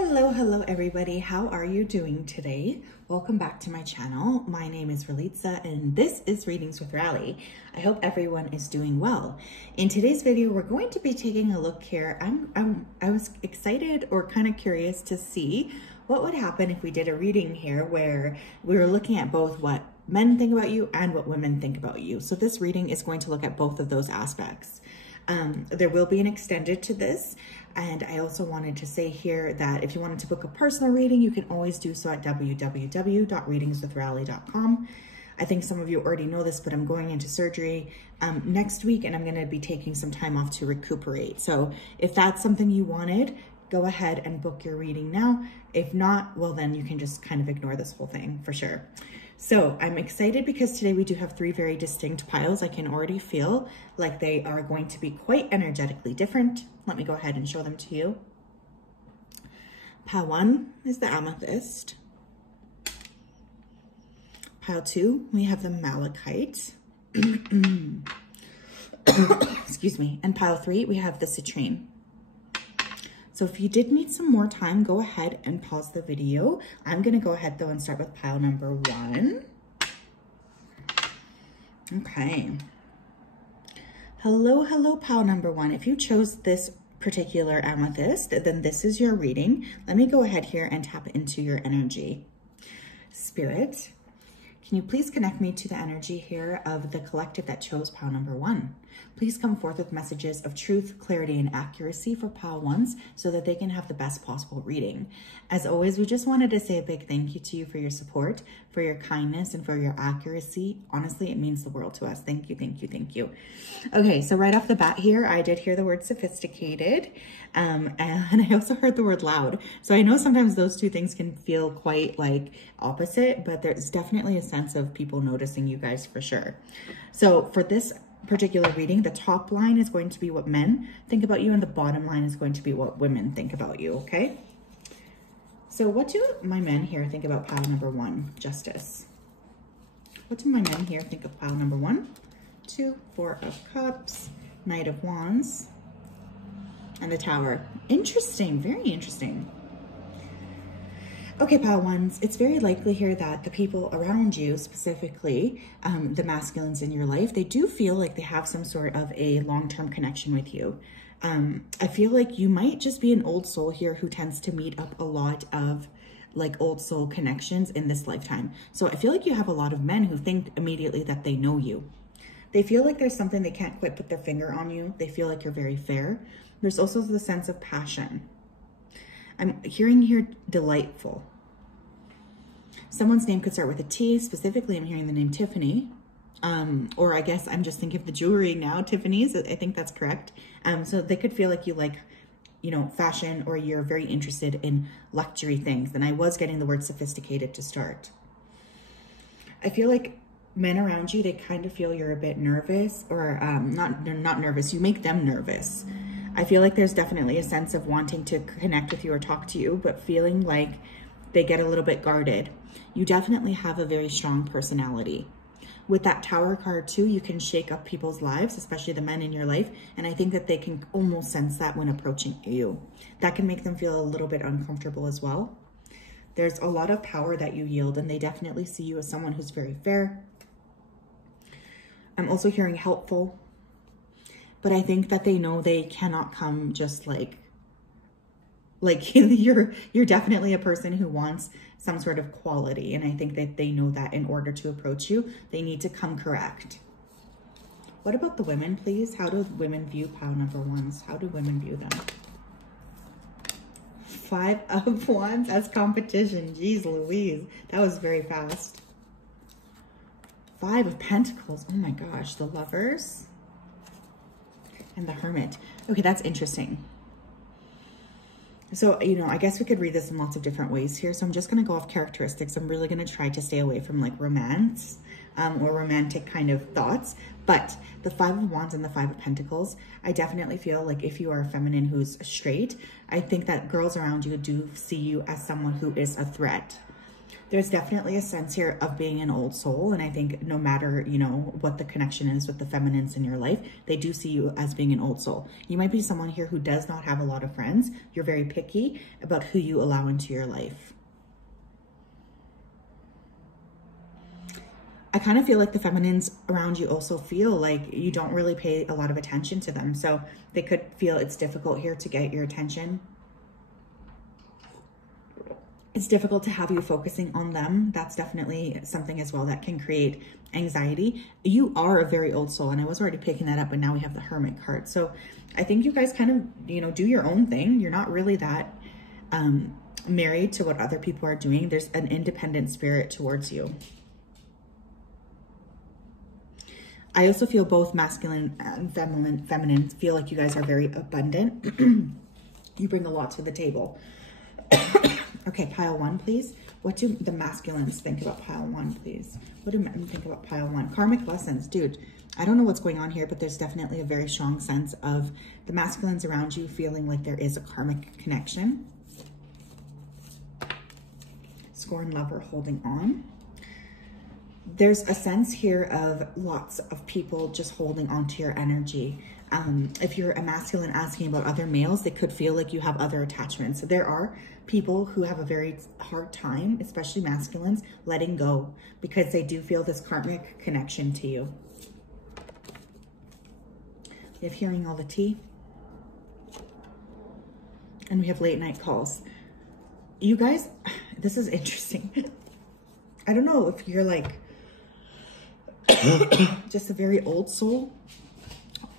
Hello everybody. How are you doing today? Welcome back to my channel. My name is Ralitza and this is Readings with Rally. I hope everyone is doing well. In today's video, we're going to be taking a look here. I was excited or kind of curious to see what would happen if we did a reading here where we were looking at both what men think about you and what women think about you. So this reading is going to look at both of those aspects. There will be an extended to this. And I also wanted to say here that if you wanted to book a personal reading, you can always do so at www.readingswithrally.com. I think some of you already know this, but I'm going into surgery next week and I'm going to be taking some time off to recuperate. So if that's something you wanted, go ahead and book your reading now. If not, well, then you can just kind of ignore this whole thing for sure. So I'm excited because today we do have three very distinct piles. I can already feel like they are going to be quite energetically different. Let me go ahead and show them to you. Pile 1 is the amethyst. Pile 2, we have the malachite. Excuse me. And pile 3, we have the citrine. So if you did need some more time, go ahead and pause the video. I'm gonna go ahead though and start with pile number 1. Okay. Hello, pile number 1. If you chose this particular amethyst, then this is your reading. Let me go ahead here and tap into your energy. Spirit, can you please connect me to the energy here of the collective that chose pile number 1? Please come forth with messages of truth, clarity, and accuracy for pile 1s so that they can have the best possible reading. As always, we just wanted to say a big thank you to you for your support, for your kindness, and for your accuracy. Honestly, it means the world to us. Thank you, thank you, thank you. Okay, so right off the bat here, I did hear the word sophisticated, and I also heard the word loud. So I know sometimes those two things can feel quite like opposite, but there's definitely a sense of people noticing you guys for sure. So for this particular reading, the top line is going to be what men think about you and the bottom line is going to be what women think about you, okay? So what do my men here think about pile number 1, Justice? What do my men here think of pile number 1, 2, 4 of Cups, Knight of Wands, and the Tower? Interesting, very interesting. Okay, pile 1s, it's very likely here that the people around you, specifically the masculines in your life, they do feel like they have some sort of a long-term connection with you. I feel like you might just be an old soul here who tends to meet up a lot of like old soul connections in this lifetime. So I feel like you have a lot of men who think immediately that they know you. They feel like there's something they can't quite put their finger on you. They feel like you're very fair. There's also the sense of passion. I'm hearing here delightful. Someone's name could start with a T. Specifically, I'm hearing the name Tiffany. Or I guess I'm just thinking of the jewelry now, Tiffany's. I think that's correct. So they could feel like you like, you know, fashion, or you're very interested in luxury things. And I was getting the word sophisticated to start. I feel like men around you, they kind of feel you're a bit nervous, or not nervous. You make them nervous. I feel like there's definitely a sense of wanting to connect with you or talk to you, but feeling like they get a little bit guarded. You definitely have a very strong personality. With that Tower card too, you can shake up people's lives, especially the men in your life. And I think that they can almost sense that when approaching you. That can make them feel a little bit uncomfortable as well. There's a lot of power that you yield, and they definitely see you as someone who's very fair. I'm also hearing helpful. But I think that they know they cannot come just like you're definitely a person who wants some sort of quality. And I think that they know that in order to approach you, they need to come correct. What about the women, please? How do women view pile number 1s? How do women view them? 5 of Wands as competition. Jeez Louise, that was very fast. 5 of Pentacles. Oh my gosh, the Lovers. And the Hermit. Okay, that's interesting. So, you know, I guess we could read this in lots of different ways here. So I'm just going to go off characteristics. I'm really going to try to stay away from like romance or romantic kind of thoughts. But the 5 of Wands and the 5 of Pentacles, I definitely feel like if you are a feminine who's straight, I think that girls around you do see you as someone who is a threat. There's definitely a sense here of being an old soul. And I think no matter, you know, what the connection is with the feminines in your life, they do see you as being an old soul. You might be someone here who does not have a lot of friends. You're very picky about who you allow into your life. I kind of feel like the feminines around you also feel like you don't really pay a lot of attention to them. So they could feel it's difficult here to get your attention. It's difficult to have you focusing on them. That's definitely something as well that can create anxiety. You are a very old soul, and I was already picking that up, but now we have the Hermit card. So I think you guys kind of, you know, do your own thing. You're not really that married to what other people are doing. There's an independent spirit towards you. I also feel both masculine and feminine feel like you guys are very abundant. You bring a lot to the table. Okay, pile one, please. What do the masculines think about pile one, please? What do men think about pile one? Karmic lessons. Dude, I don't know what's going on here, but there's definitely a very strong sense of the masculines around you feeling like there is a karmic connection. Scorn lover holding on. There's a sense here of lots of people just holding on to your energy. If you're a masculine asking about other males, they could feel like you have other attachments. So there are people who have a very hard time, especially masculines, letting go because they do feel this karmic connection to you. We have hearing all the tea. And we have late night calls. You guys, this is interesting. I don't know if you're like just a very old soul.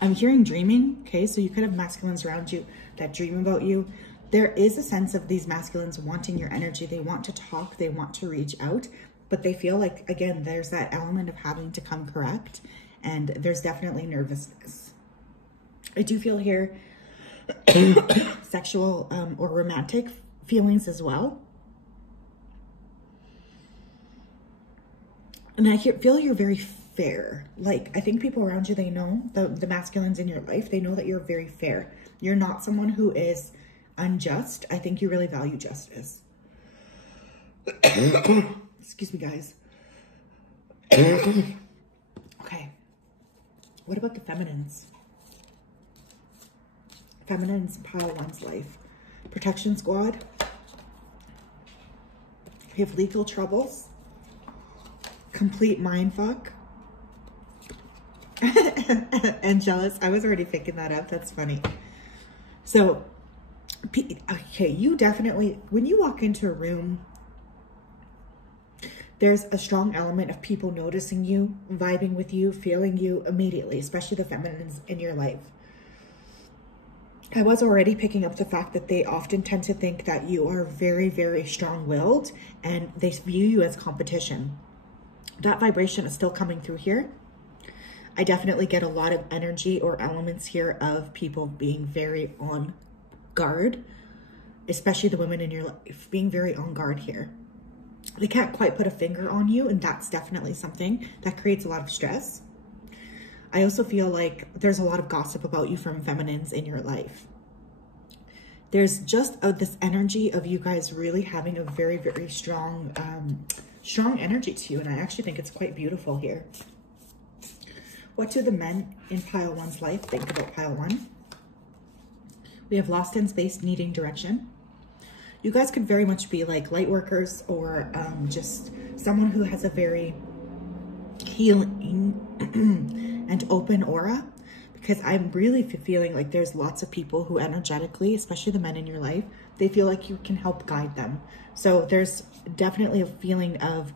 I'm hearing dreaming, okay? So you could have masculines around you that dream about you. There is a sense of these masculines wanting your energy. They want to talk, they want to reach out, but they feel like, again, there's that element of having to come correct, and there's definitely nervousness. I do feel here sexual or romantic feelings as well. And I feel you're very fair. Like, I think people around you, they know, the masculines in your life, they know that you're very fair. You're not someone who is unjust. I think you really value justice. Excuse me, guys. Okay. What about the feminines? Feminines pile one's life. Protection squad. We have legal troubles. Complete mindfuck. And jealous. I was already picking that up. That's funny. So, okay, you definitely, when you walk into a room, there's a strong element of people noticing you, vibing with you, feeling you immediately, especially the feminines in your life. I was already picking up the fact that they often tend to think that you are very, very strong-willed, and they view you as competition. That vibration is still coming through here. I definitely get a lot of energy or elements here of people being very on guard, especially the women in your life being very on guard here. They can't quite put a finger on you, and that's definitely something that creates a lot of stress. I also feel like there's a lot of gossip about you from feminines in your life. There's just this energy of you guys really having a very, very strong, strong energy to you, and I actually think it's quite beautiful here. What do the men in pile one's life think about pile one? We have lost in space, needing direction. You guys could very much be like light workers, or just someone who has a very healing and open aura, because I'm really feeling like there's lots of people who energetically, especially the men in your life, they feel like you can help guide them. So there's definitely a feeling of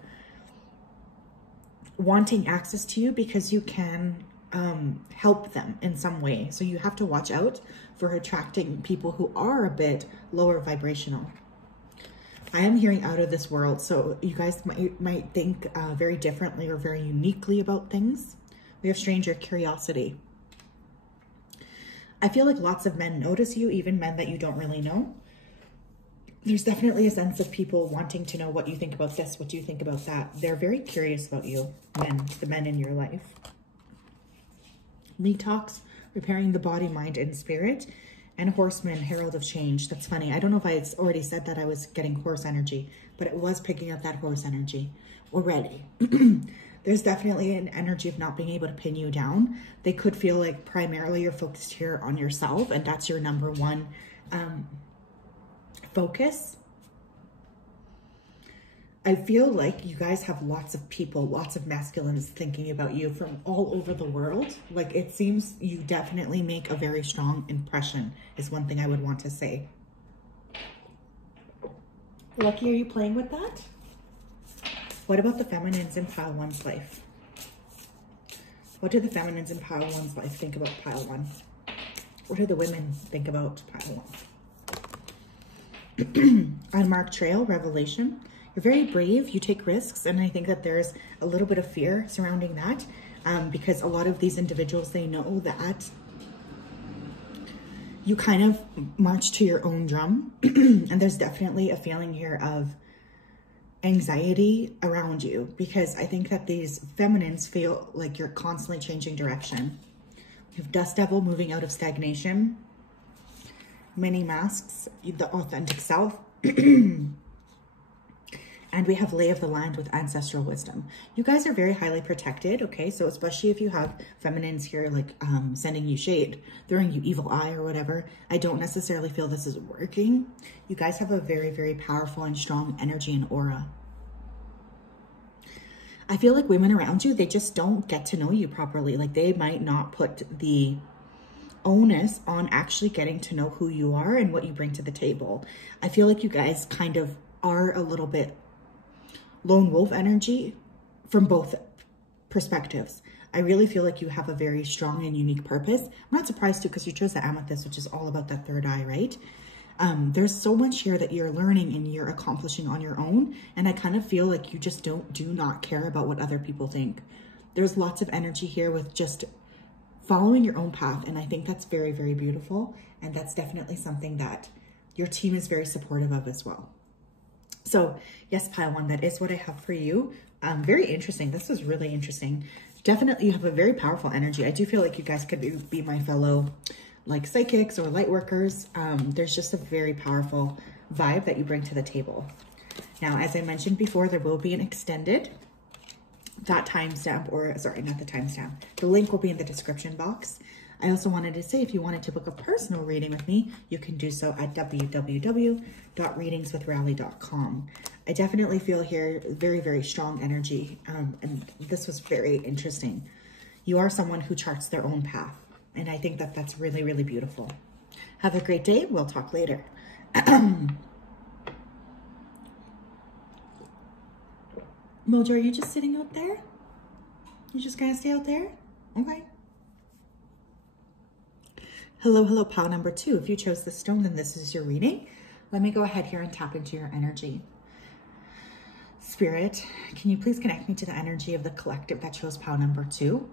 wanting access to you because you can help them in some way. So you have to watch out for attracting people who are a bit lower vibrational. I am hearing out of this world, so you guys might think very differently or very uniquely about things. We have stranger curiosity. I feel like lots of men notice you, even men that you don't really know. There's definitely a sense of people wanting to know what you think about this, what you think about that. They're very curious about you, men, the men in your life. Detox, repairing the body, mind, and spirit. And Horseman, Herald of Change. That's funny. I don't know if I had already said that I was getting horse energy, but it was picking up that horse energy already. There's definitely an energy of not being able to pin you down. They could feel like primarily you're focused here on yourself, and that's your number one focus. I feel like you guys have lots of people, lots of masculines thinking about you from all over the world. Like, it seems you definitely make a very strong impression is one thing I would want to say. Lucky, are you playing with that? What about the feminines in pile one's life? What do the feminines in pile one's life think about pile one? What do the women think about pile one? Unmarked trail, revelation. You're very brave, you take risks, and I think that there's a little bit of fear surrounding that because a lot of these individuals, they know that you kind of march to your own drum, and there's definitely a feeling here of anxiety around you because I think that these feminines feel like you're constantly changing direction. You have Dust Devil moving out of stagnation, many masks, the authentic self. And we have Lay of the Land with ancestral wisdom. You guys are very highly protected, okay? So especially if you have feminines here, like sending you shade, throwing you evil eye or whatever, I don't necessarily feel this is working. You guys have a very, very powerful and strong energy and aura. I feel like women around you, they just don't get to know you properly. Like, they might not put the onus on actually getting to know who you are and what you bring to the table. I feel like you guys kind of are a little bit lone wolf energy from both perspectives. I really feel like you have a very strong and unique purpose. I'm not surprised too, because you chose the amethyst, which is all about that third eye, right? There's so much here that you're learning and you're accomplishing on your own. And I kind of feel like you just do not care about what other people think. There's lots of energy here with just following your own path. And I think that's very, very beautiful. And that's definitely something that your team is very supportive of as well. So yes, pile one, that is what I have for you. Very interesting. This is really interesting. Definitely you have a very powerful energy. I do feel like you guys could be my fellow like psychics or light workers. There's just a very powerful vibe that you bring to the table. Now, as I mentioned before, there will be an extended, that timestamp, or sorry, not the timestamp. The link will be in the description box. I also wanted to say, if you wanted to book a personal reading with me, you can do so at www.readingswithrally.com. I definitely feel here very, very strong energy. And this was very interesting. You are someone who charts their own path. And I think that that's really, really beautiful. Have a great day. We'll talk later. Mojo, are you just sitting out there? You just gonna stay out there? Okay. Hello, hello, pile number 2. If you chose this stone, then this is your reading. Let me go ahead here and tap into your energy. Spirit, can you please connect me to the energy of the collective that chose pile number 2?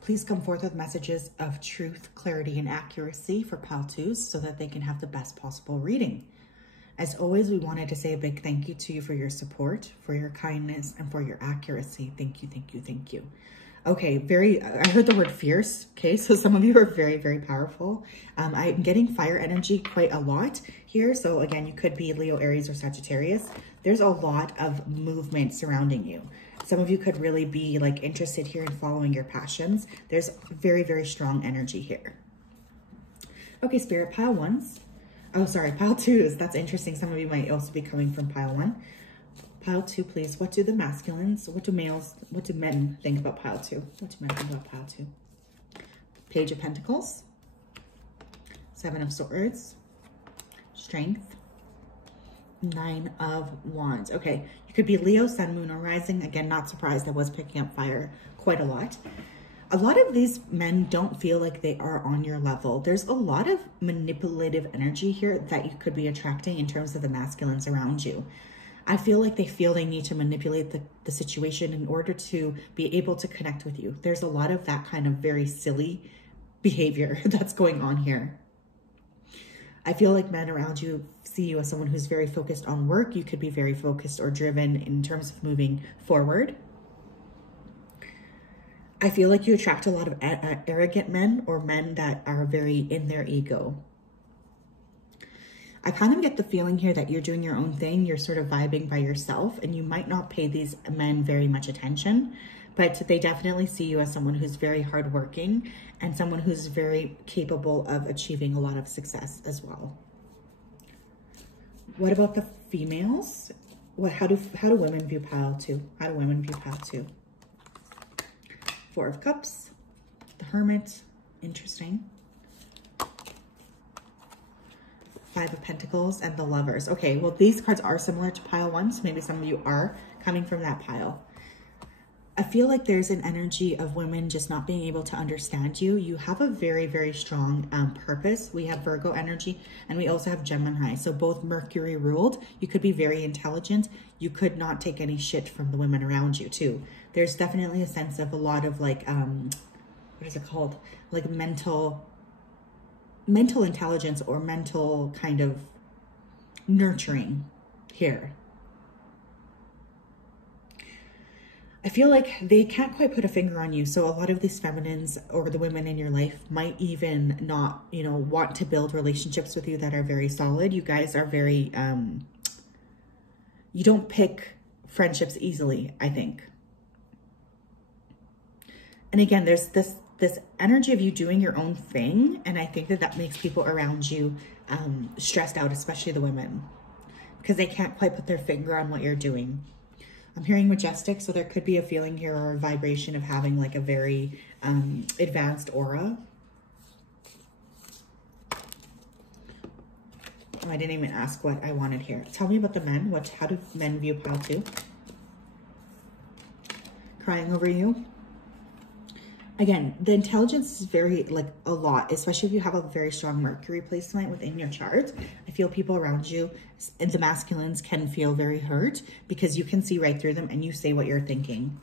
Please come forth with messages of truth, clarity, and accuracy for pile 2s so that they can have the best possible reading. As always, we wanted to say a big thank you to you for your support, for your kindness, and for your accuracy. Thank you, thank you, thank you. Okay, I heard the word fierce. Okay, so some of you are very, very powerful. I'm getting fire energy quite a lot here. So again, you could be Leo, Aries, or Sagittarius. There's a lot of movement surrounding you. Some of you could really be like interested here in following your passions. There's very, very strong energy here. Okay, Spirit, pile 1s. Oh, sorry, pile 2s. That's interesting. Some of you might also be coming from pile 1. Pile 2, please. What do the masculines, what do men think about pile 2? What do men think about pile 2? Page of Pentacles, 7 of Swords, Strength, 9 of Wands. Okay, you could be Leo, Sun, Moon, or Rising. Again, not surprised. I was picking up fire quite a lot. A lot of these men don't feel like they are on your level. There's a lot of manipulative energy here that you could be attracting in terms of the masculines around you. I feel like they feel they need to manipulate the situation in order to be able to connect with you. There's a lot of that kind of very silly behavior that's going on here. I feel like men around you see you as someone who's very focused on work. You could be very focused or driven in terms of moving forward. I feel like you attract a lot of arrogant men, or men that are very in their ego. I kind of get the feeling here that you're doing your own thing. You're sort of vibing by yourself, and you might not pay these men very much attention, but they definitely see you as someone who's very hardworking and someone who's very capable of achieving a lot of success as well. What about the females? How do women view pile 2? How do women view pile 2? 4 of Cups, the Hermit, interesting. 5 of Pentacles, and the Lovers. Okay, well, these cards are similar to pile 1, so maybe some of you are coming from that pile. I feel like there's an energy of women just not being able to understand you. You have a very, very strong purpose. We have Virgo energy, and we also have Gemini. So both Mercury ruled. You could be very intelligent. You could not take any shit from the women around you too. There's definitely a sense of a lot of like, what is it called? Like mental intelligence, or mental kind of nurturing here. I feel like they can't quite put a finger on you. So a lot of these feminines or the women in your life might even not, you know, want to build relationships with you that are very solid. You guys are very, you don't pick friendships easily, I think. And again, there's this energy of you doing your own thing. And I think that makes people around you stressed out, especially the women, because they can't quite put their finger on what you're doing. I'm hearing majestic, so there could be a feeling here or a vibration of having like a very advanced aura. Oh, I didn't even ask what I wanted here. Tell me about the men. How do men view pile 2? Crying over you. Again, the intelligence is very, like, a lot, especially if you have a very strong Mercury placement within your chart. I feel people around you, and the masculines, can feel very hurt because you can see right through them and you say what you're thinking.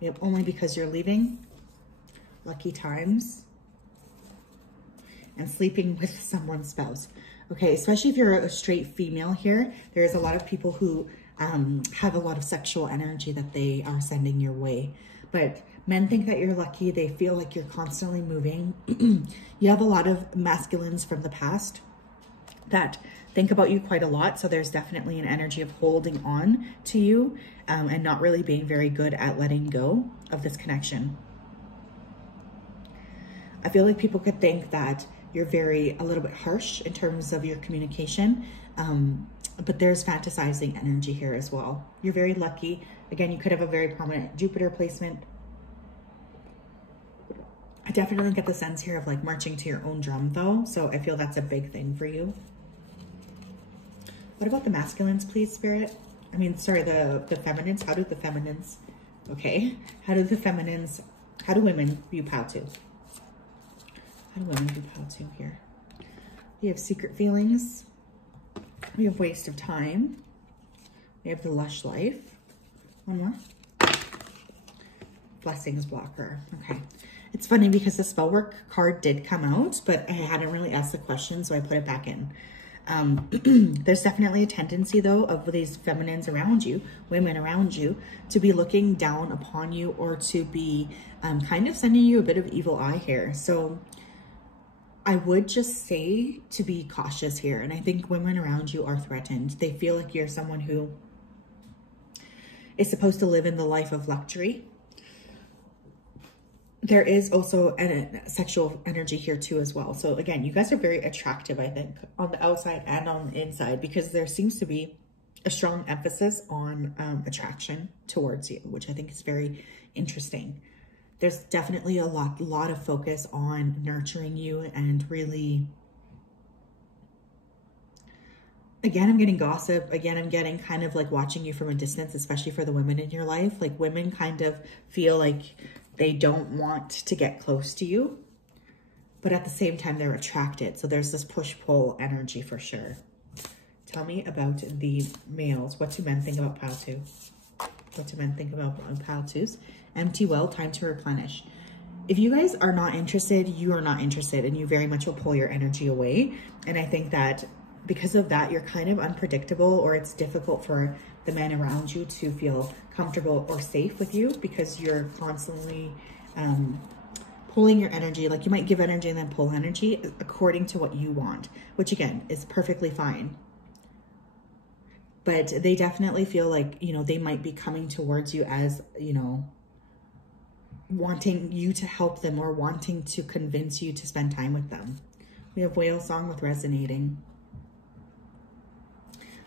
Yep, only because you're leaving. Lucky times. And sleeping with someone's spouse. Okay, especially if you're a straight female here, there's a lot of people who have a lot of sexual energy that they are sending your way. But men think that you're lucky. They feel like you're constantly moving. You have a lot of masculines from the past that think about you quite a lot. So there's definitely an energy of holding on to you and not really being very good at letting go of this connection. I feel like people could think that you're a little bit harsh in terms of your communication, but there's fantasizing energy here as well. You're very lucky. Again, you could have a very prominent Jupiter placement. I definitely get the sense here of like marching to your own drum though. So I feel that's a big thing for you. What about the masculines, please, Spirit? I mean, sorry, the feminines. How do the feminines, okay. How do women view pile 2? How do women view pile 2 here? We have secret feelings. We have waste of time. We have the lush life. One more. Blessings blocker. Okay. It's funny because the spell work card did come out, but I hadn't really asked the question, so I put it back in. There's definitely a tendency, though, of these feminines around you, women around you, to be looking down upon you or to be kind of sending you a bit of evil eye here. So I would just say to be cautious here. And I think women around you are threatened. They feel like you're someone who is supposed to live in the life of luxury. There is also a sexual energy here too as well. So again, you guys are very attractive, I think, on the outside and on the inside, because there seems to be a strong emphasis on attraction towards you, which I think is very interesting. There's definitely a lot of focus on nurturing you and really, again, I'm getting gossip. Again, I'm getting kind of like watching you from a distance, especially for the women in your life. Like women kind of feel like they don't want to get close to you, but at the same time, they're attracted. So there's this push-pull energy for sure. Tell me about the males. What do men think about pile 2? What do men think about pile 2s? Empty well, time to replenish. If you guys are not interested, you are not interested, and you very much will pull your energy away. And I think that because of that, you're kind of unpredictable, or it's difficult for the men around you to feel comfortable or safe with you because you're constantly pulling your energy. Like you might give energy and then pull energy according to what you want, which again is perfectly fine. But they definitely feel like, you know, they might be coming towards you as, you know, wanting you to help them or wanting to convince you to spend time with them. We have whale song with resonating.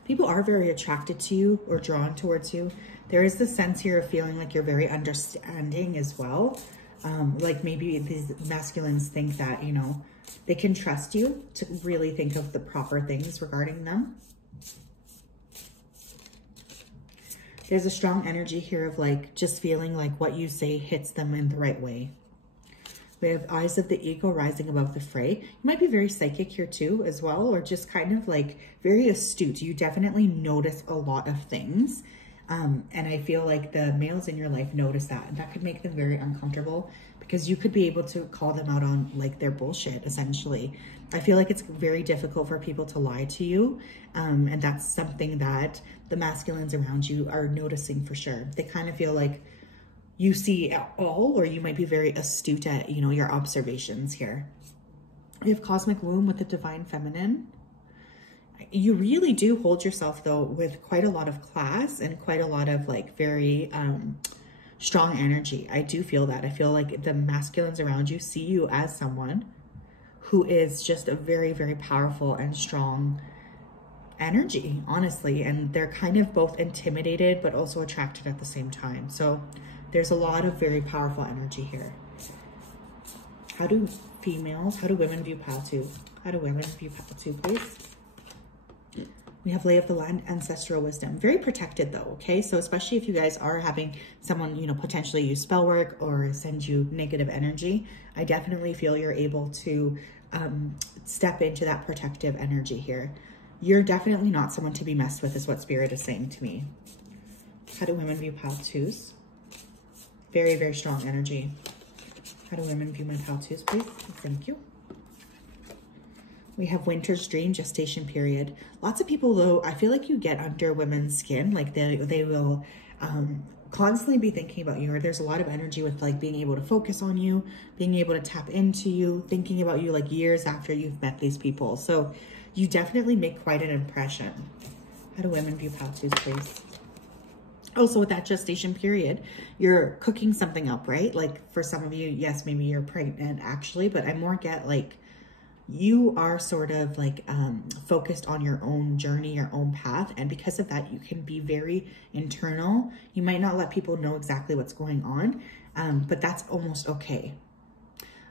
People are very attracted to you or drawn towards you. There is this sense here of feeling like you're very understanding as well. Like maybe these masculines think that, you know, they can trust you to really think of the proper things regarding them. There's a strong energy here of like just feeling like what you say hits them in the right way. We have eyes of the eagle rising above the fray. You might be very psychic here too as well, or just kind of like very astute. You definitely notice a lot of things. And I feel like the males in your life notice that, and that could make them very uncomfortable because you could be able to call them out on like their bullshit, essentially. I feel like it's very difficult for people to lie to you. And that's something that the masculines around you are noticing for sure. They kind of feel like you see all, or you might be very astute at, you know, your observations here. We have cosmic womb with the divine feminine. You really do hold yourself though with quite a lot of class and quite a lot of like very strong energy. I do feel that. I feel like the masculines around you see you as someone who is just a very, very powerful and strong energy, honestly. And they're kind of both intimidated, but also attracted at the same time. So there's a lot of very powerful energy here. How do women view Pile 2? How do women view Pile 2, please? We have lay of the land, ancestral wisdom. Very protected though, okay? So especially if you guys are having someone, you know, potentially use spell work or send you negative energy, I definitely feel you're able to step into that protective energy here. You're definitely not someone to be messed with is what Spirit is saying to me. How do women view Pile 2s? Very, very strong energy. How do women view my Pile 2s, please? Thank you. We have winter's dream, gestation period. Lots of people, though, I feel like you get under women's skin. Like they will constantly be thinking about you. Or there's a lot of energy with like being able to focus on you, being able to tap into you, thinking about you like years after you've met these people. So you definitely make quite an impression. How do women view Pile 2s, please? Also, with that gestation period, you're cooking something up, right? Like for some of you, yes, maybe you're pregnant actually, but I more get like you are sort of like focused on your own journey, your own path. And because of that, you can be very internal. You might not let people know exactly what's going on, but that's almost okay.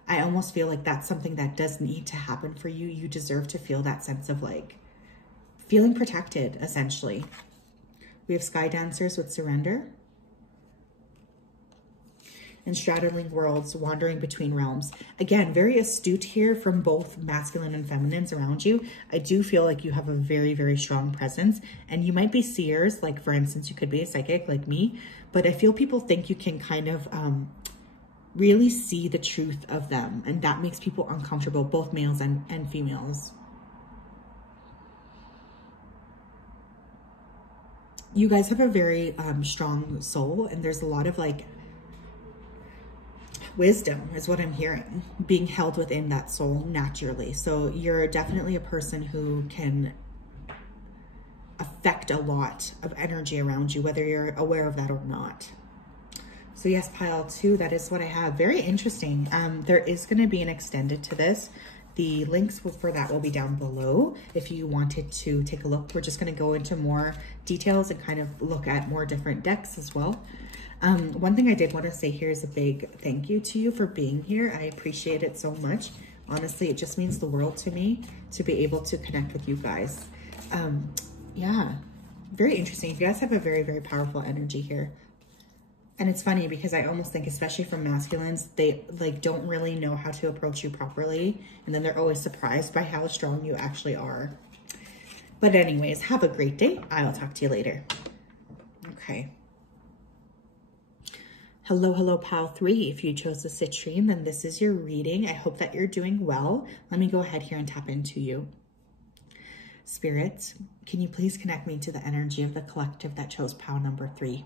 I almost feel like that's something that does need to happen for you. You deserve to feel that sense of like feeling protected, essentially. We have sky dancers with surrender. And straddling worlds, wandering between realms. Again, very astute here from both masculine and feminines around you. I do feel like you have a very, very strong presence, and you might be seers. Like for instance, you could be a psychic like me, but I feel people think you can kind of really see the truth of them, and that makes people uncomfortable, both males and females. You guys have a very strong soul, and there's a lot of like wisdom is what I'm hearing, being held within that soul naturally. So you're definitely a person who can affect a lot of energy around you, whether you're aware of that or not. So yes, Pile 2, that is what I have. Very interesting. There is going to be an extended to this. The links for that will be down below if you wanted to take a look. We're just going to go into more details and kind of look at more different decks as well. One thing I did want to say here is a big thank you to you for being here. I appreciate it so much. Honestly, it just means the world to me to be able to connect with you guys. Yeah, very interesting. You guys have a very, very powerful energy here. And it's funny because I almost think, especially from masculines, they like don't really know how to approach you properly. And then they're always surprised by how strong you actually are. But anyways, have a great day. I'll talk to you later. Okay. Hello, hello, Pile 3. If you chose the citrine, then this is your reading. I hope that you're doing well. Let me go ahead here and tap into you. Spirit, can you please connect me to the energy of the collective that chose Pile number 3?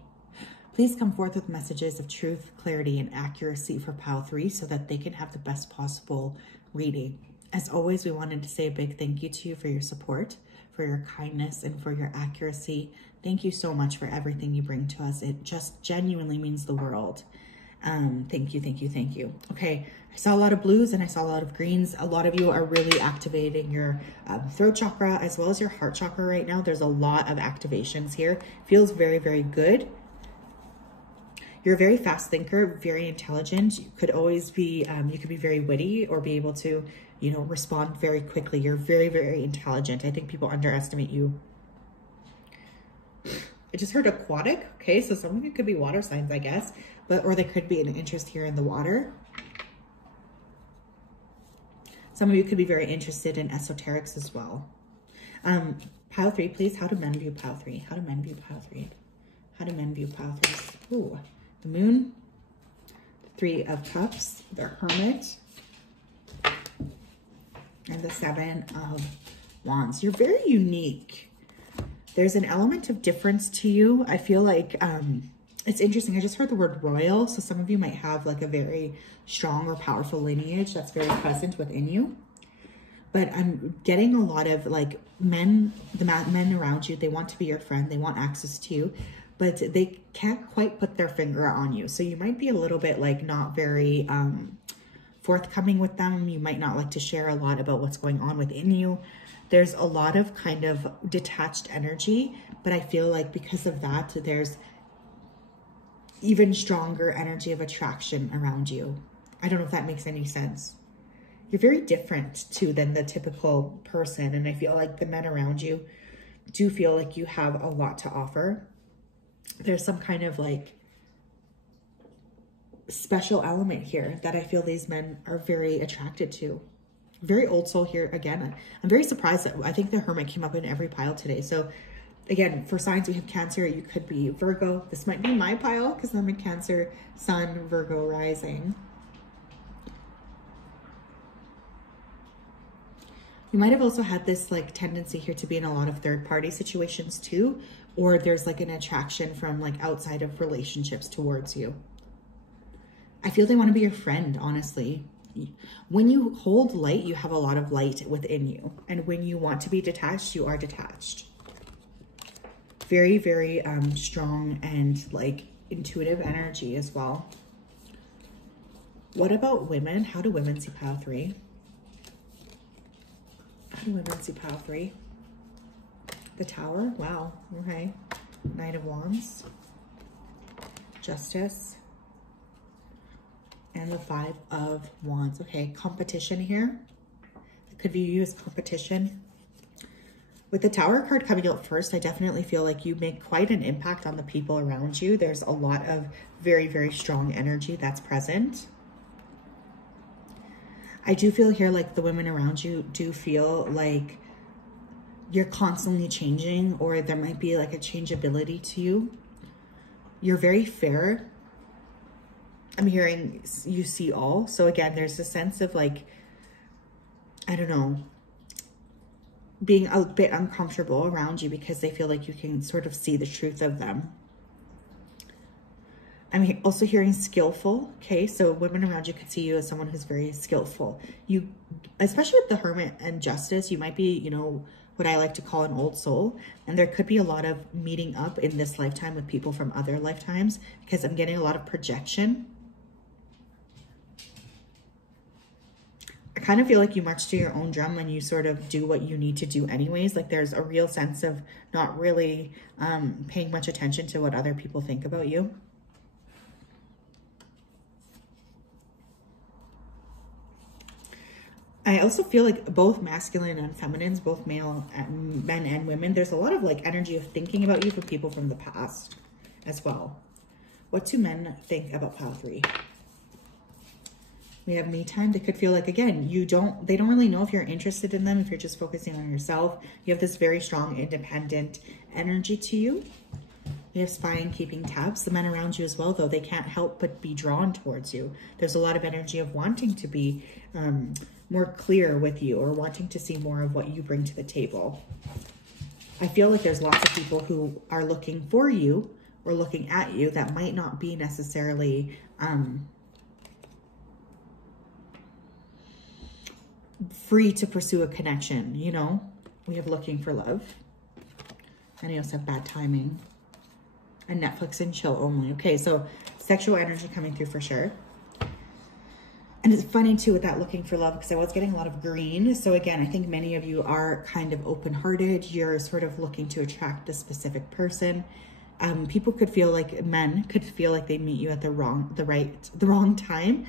Please come forth with messages of truth, clarity, and accuracy for pile 3 so that they can have the best possible reading. As always, we wanted to say a big thank you to you for your support, for your kindness, and for your accuracy. Thank you so much for everything you bring to us. It just genuinely means the world. Thank you, thank you, thank you. Okay, I saw a lot of blues and I saw a lot of greens. A lot of you are really activating your throat chakra as well as your heart chakra right now. There's a lot of activations here. Feels very, very good. You're a very fast thinker, very intelligent. You could always be, you could be very witty or be able to, you know, respond very quickly. You're very, very intelligent. I think people underestimate you. I just heard aquatic. Okay, so some of you could be water signs, I guess, or there could be an interest here in the water. Some of you could be very interested in esoterics as well. Pile 3, please. How do men view pile 3? How do men view pile 3? How do men view pile 3? Ooh. The Moon, 3 of Cups, the Hermit, and the 7 of Wands. You're very unique. There's an element of difference to you. I feel like it's interesting. I just heard the word royal. So some of you might have like a very strong or powerful lineage that's very present within you. But I'm getting a lot of like men, the men around you, they want to be your friend. They want access to you, but they can't quite put their finger on you. So you might be a little bit like not very forthcoming with them. You might not like to share a lot about what's going on within you. There's a lot of kind of detached energy, but I feel like because of that, there's even stronger energy of attraction around you. I don't know if that makes any sense. You're very different too than the typical person. And I feel like the men around you do feel like you have a lot to offer. There's some kind of like special element here that I feel these men are very attracted to. Very old soul here again. I'm very surprised that I think the Hermit came up in every pile today. So again, for signs, we have Cancer. You could be Virgo. This might be my pile because I'm a Cancer, Sun, Virgo rising. You might have also had this like tendency here to be in a lot of third-party situations too, or there's like an attraction from like outside of relationships towards you. I feel they want to be your friend, honestly. When you hold light, you have a lot of light within you. And when you want to be detached, you are detached. Very, very strong and like intuitive energy as well. What about women? How do women see pile 3? How do women see pile 3? The Tower. Wow. Okay. Knight of Wands. Justice. And the 5 of Wands. Okay, competition here. It could be you as competition. With the Tower card coming out first, I definitely feel like you make quite an impact on the people around you. There's a lot of very, very strong energy that's present. I do feel here like the women around you do feel like you're constantly changing, or there might be like a changeability to you. You're very fair. I'm hearing you see all. So again, there's a sense of like, I don't know, being a bit uncomfortable around you because they feel like you can sort of see the truth of them. I'm also hearing skillful. Okay, so women around you could see you as someone who's very skillful. You, especially with the Hermit and Justice, you might be, you know, what I like to call an old soul. And there could be a lot of meeting up in this lifetime with people from other lifetimes because I'm getting a lot of projection. I kind of feel like you march to your own drum and you sort of do what you need to do anyways. Like there's a real sense of not really paying much attention to what other people think about you. I also feel like both masculine and feminines, both male and men and women, there's a lot of like energy of thinking about you for people from the past as well. What do men think about pile 3? We have me time. They could feel like, again, they don't really know if you're interested in them, if you're just focusing on yourself. You have this very strong, independent energy to you. We have spying, keeping tabs. The men around you as well, though, they can't help but be drawn towards you. There's a lot of energy of wanting to be more clear with you or wanting to see more of what you bring to the table. I feel like there's lots of people who are looking for you or looking at you that might not be necessarily free to pursue a connection, you know? We have looking for love. And you also have bad timing. And Netflix and chill only. Okay, so sexual energy coming through for sure. And it's funny too with that looking for love, because I was getting a lot of green. So again, I think many of you are kind of open-hearted. You're sort of looking to attract a specific person. People could feel like, men could feel like they meet you at the wrong time.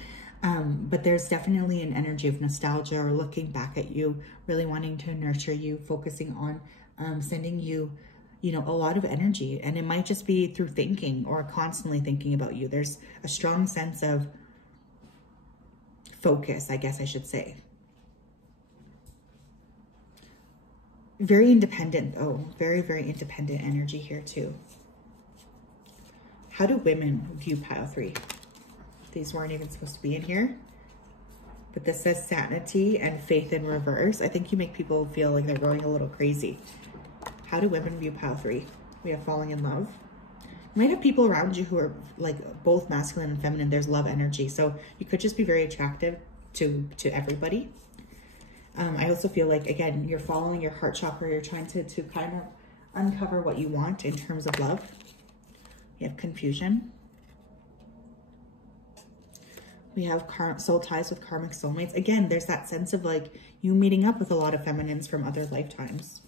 But there's definitely an energy of nostalgia or looking back at you, really wanting to nurture you, focusing on sending you, you know, a lot of energy. And it might just be through thinking or constantly thinking about you. There's a strong sense of focus, I guess I should say. Very independent though, very, very independent energy here too. How do women view pile 3? These weren't even supposed to be in here, but this says sanity and faith in reverse. I think you make people feel like they're going a little crazy. How do women view pile 3? We have falling in love. You might have people around you who are like both masculine and feminine. There's love energy. So you could just be very attractive to everybody. I also feel like, again, you're following your heart chakra. You're trying to kind of uncover what you want in terms of love. You have confusion. We have soul ties with karmic soulmates. Again, there's that sense of like you meeting up with a lot of feminines from other lifetimes.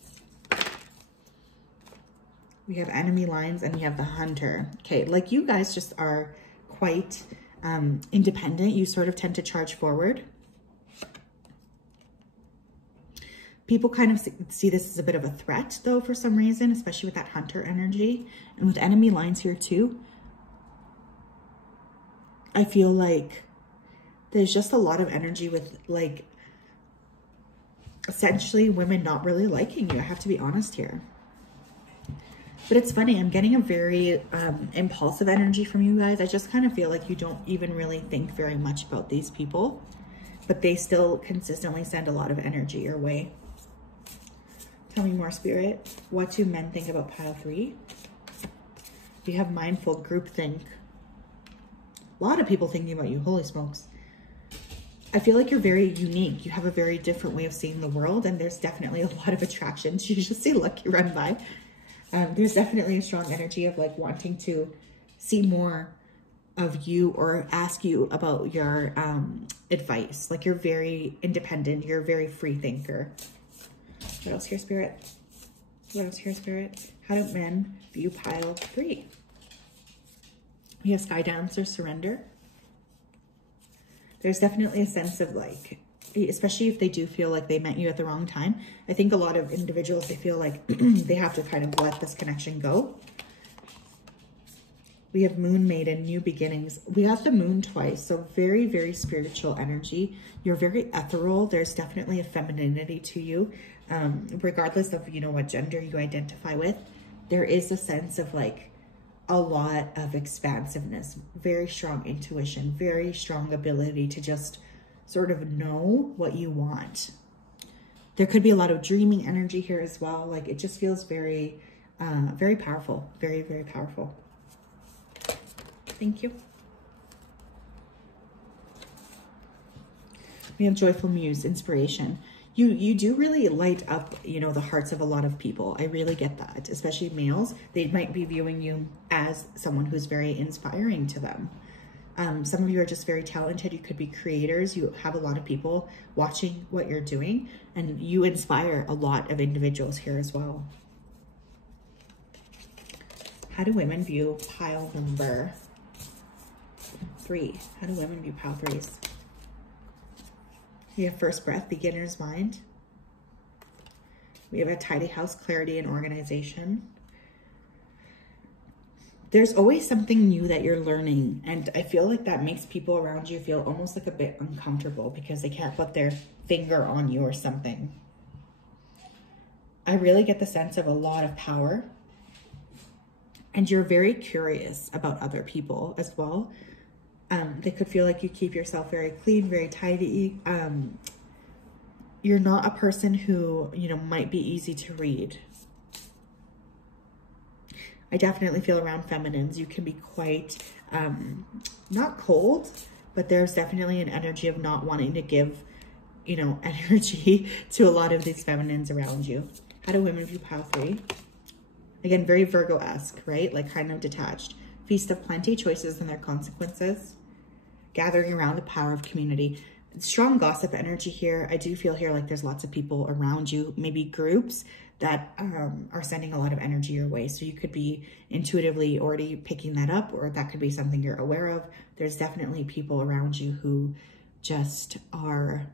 We have enemy lines and we have the hunter. Okay, like you guys just are quite independent. You sort of tend to charge forward. People kind of see this as a bit of a threat though for some reason, especially with that hunter energy. And with enemy lines here too, I feel like there's just a lot of energy with like essentially women not really liking you. I have to be honest here. But it's funny, I'm getting a very impulsive energy from you guys. I just kind of feel like you don't even really think very much about these people, but they still consistently send a lot of energy your way. Tell me more, Spirit. What do men think about pile 3? We have mindful groupthink. A lot of people thinking about you. Holy smokes. I feel like you're very unique. You have a very different way of seeing the world, and there's definitely a lot of attractions. You just see lucky run by. There's definitely a strong energy of like wanting to see more of you or ask you about your advice. Like you're very independent. You're a very free thinker. What else here, Spirit? What else here, Spirit? How do men view pile 3? We have sky dancer, surrender. There's definitely a sense of like, especially if they do feel like they met you at the wrong time. I think a lot of individuals, they feel like they have to kind of let this connection go. We have moon maiden, new beginnings. We have the moon twice. So very, very spiritual energy. You're very ethereal. There's definitely a femininity to you. Regardless of, you know, what gender you identify with, there is a sense of like a lot of expansiveness, very strong intuition, very strong ability to just sort of know what you want. There could be a lot of dreaming energy here as well. Like it just feels very, very powerful. Very, very powerful. Thank you. We have joyful muse, inspiration. You do really light up, you know, the hearts of a lot of people. I really get that, especially males. They might be viewing you as someone who's very inspiring to them. Some of you are just very talented. You could be creators. You have a lot of people watching what you're doing, and you inspire a lot of individuals here as well. How do women view pile number 3? How do women view pile 3s? We have first breath, beginner's mind. We have a tidy house, clarity and organization. There's always something new that you're learning. And I feel like that makes people around you feel almost like a bit uncomfortable because they can't put their finger on you or something. I really get the sense of a lot of power. And you're very curious about other people as well. They could feel like you keep yourself very clean, very tidy. You're not a person who, you know, might be easy to read. I definitely feel around feminines, you can be quite, not cold, but there's definitely an energy of not wanting to give, you know, energy to a lot of these feminines around you. How do women view pile 3? Again, very Virgo-esque, right? Like kind of detached. Feast of plenty, choices and their consequences. Gathering around the power of community. Strong gossip energy here. I do feel here like there's lots of people around you, maybe groups that are sending a lot of energy your way. So you could be intuitively already picking that up, or that could be something you're aware of. There's definitely people around you who just are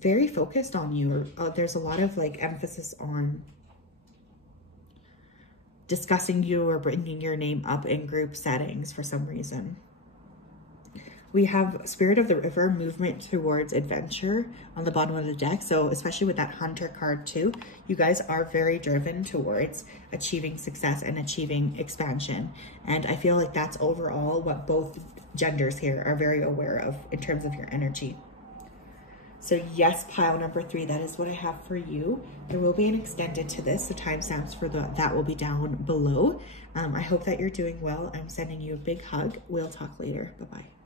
very focused on you. There's a lot of like emphasis on discussing you or bringing your name up in group settings for some reason. We have Spirit of the River, movement towards adventure on the bottom of the deck. So especially with that Hunter card too, you guys are very driven towards achieving success and achieving expansion. And I feel like that's overall what both genders here are very aware of in terms of your energy. So yes, pile number 3, that is what I have for you. There will be an extended to this, so timestamps for that will be down below. I hope that you're doing well. I'm sending you a big hug. We'll talk later. Bye-bye.